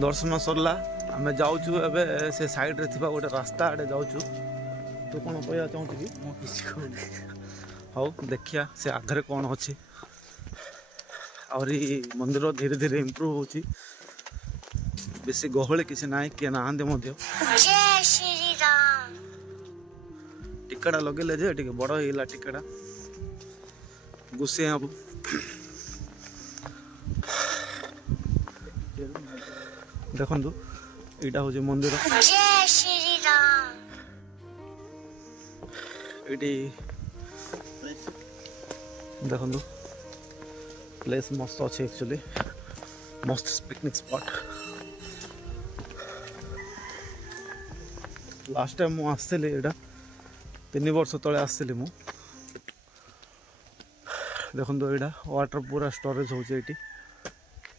दर्शन सरला आम जाऊँ एबे से साइड रे थिबा गोटे रास्ता आड़े जाऊँ तू कौन कह चाहूँ कि हाँ देखिया से आगे कौन अच्छी आहरी मंदिर धीरे धीरे इम्प्रूव होची बेसी गहली किसी ना किए ना टिकटा लगे जे टे बड़ होगा टिकटा गुस्से अब देखु यहाँ हूँ मंदिर ये देखु प्लेस मस्त अच्छे एक्चुअली मस्त पिकनिक स्पॉट लास्ट टाइम मुझे आसली यहाँ 3 वर्ष तले आसली मु देखो यहाँ वाटर पूरा स्टोरेज होची